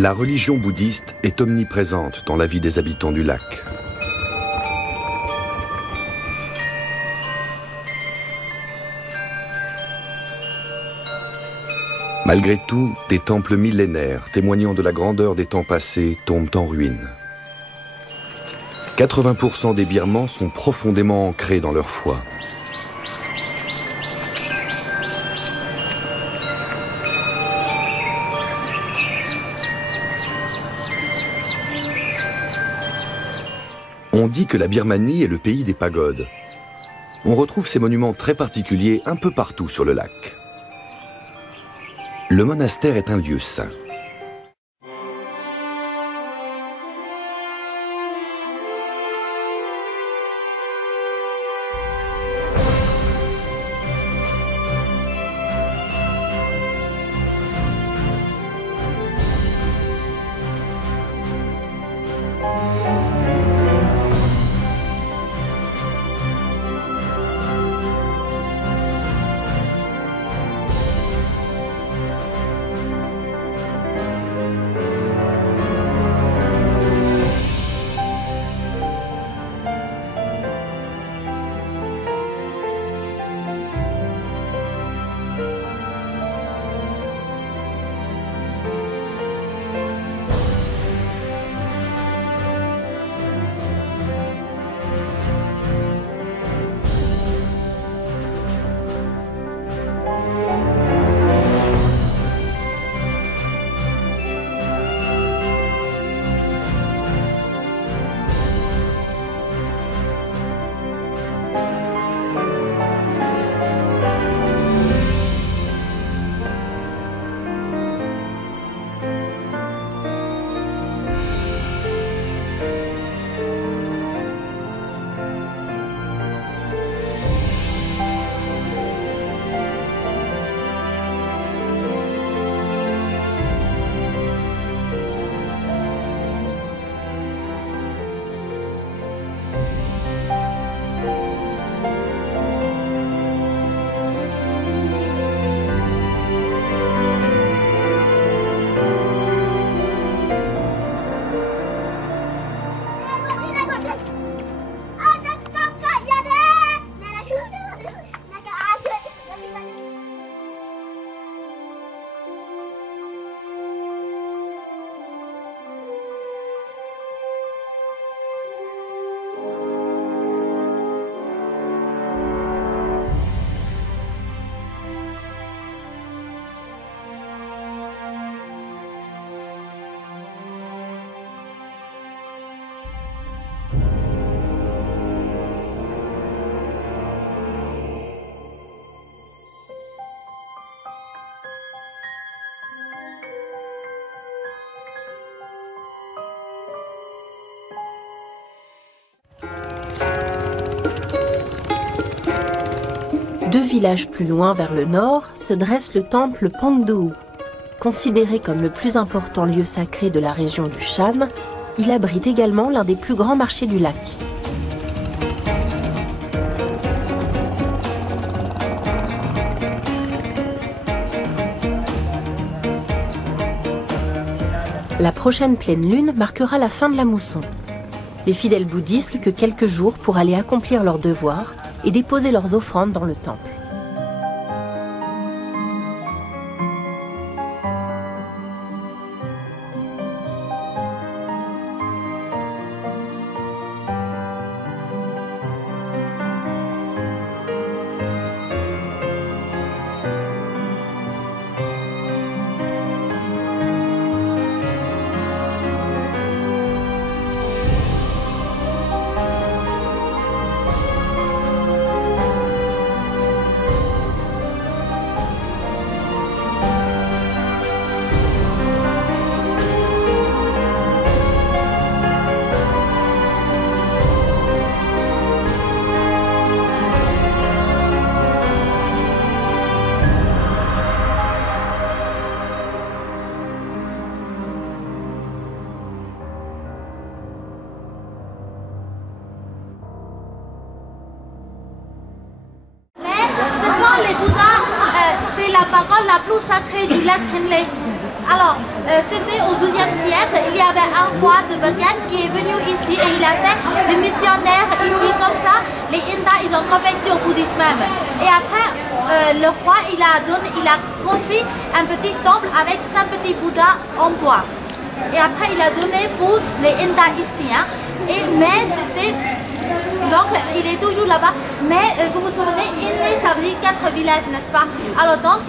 La religion bouddhiste est omniprésente dans la vie des habitants du lac. Malgré tout, des temples millénaires témoignant de la grandeur des temps passés tombent en ruine. 80% des Birmans sont profondément ancrés dans leur foi. On dit que la Birmanie est le pays des pagodes. On retrouve ces monuments très particuliers un peu partout sur le lac. Le monastère est un lieu saint. Deux villages plus loin vers le nord se dresse le temple Pangdohou. Considéré comme le plus important lieu sacré de la région du Shan, il abrite également l'un des plus grands marchés du lac. La prochaine pleine lune marquera la fin de la mousson. Les fidèles bouddhistes n'ont que quelques jours pour aller accomplir leurs devoirs et déposer leurs offrandes dans le temple. C'est la parole la plus sacrée du lac Khenlé. Alors, c'était au XIIe siècle, il y avait un roi de Bagan qui est venu ici et il a fait des missionnaires ici comme ça. Les Indas, ils ont converti au bouddhisme même. Et après, le roi, il a construit un petit temple avec 5 petits Bouddhas en bois. Et après, il a donné pour les Indas ici. Hein. Mais c'était... Donc, il est toujours là-bas. Mais vous vous souvenez, Inlé, ça veut dire 4 villages, n'est-ce pas? Alors donc,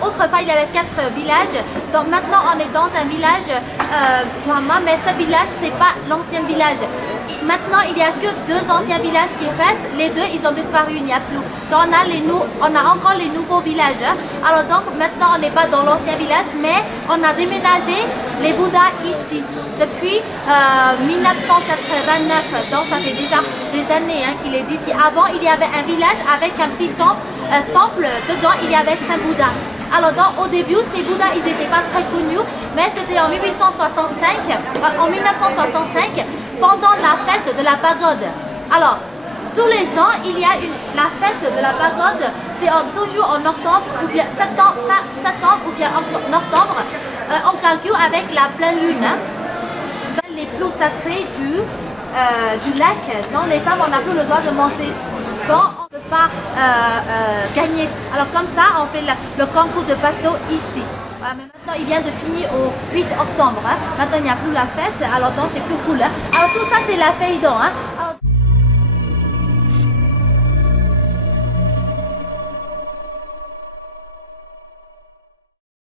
autrefois, il y avait 4 villages. Donc maintenant, on est dans un village, mais ce village, c'est pas l'ancien village. Maintenant, il n'y a que 2 anciens villages qui restent. Les 2, ils ont disparu, il n'y a plus. Donc, on a encore les nouveaux villages. Alors donc, maintenant, on n'est pas dans l'ancien village, mais on a déménagé les Bouddhas ici depuis 1989. Donc, ça fait déjà des années qu'il est ici. Avant, il y avait un village avec un petit temple. Dedans, il y avait 5 Bouddhas. Alors donc, au début, ces Bouddhas, ils n'étaient pas très connus, mais c'était en 1965, pendant la fête de la pagode. Alors, tous les ans, il y a la fête de la pagode, c'est toujours en octobre, ou bien septembre ou bien en octobre. On calcule avec la pleine lune, les plus sacrés du lac. Donc, les femmes, on n'a plus le droit de monter. Donc, on ne peut pas gagner. Alors comme ça, on fait le concours de bateau ici. Voilà, mais maintenant, il vient de finir au 8 octobre. Hein. Maintenant, il n'y a plus la fête. Alors donc, c'est plus cool. Hein. Alors tout ça, c'est la Phéidon. Hein. Alors,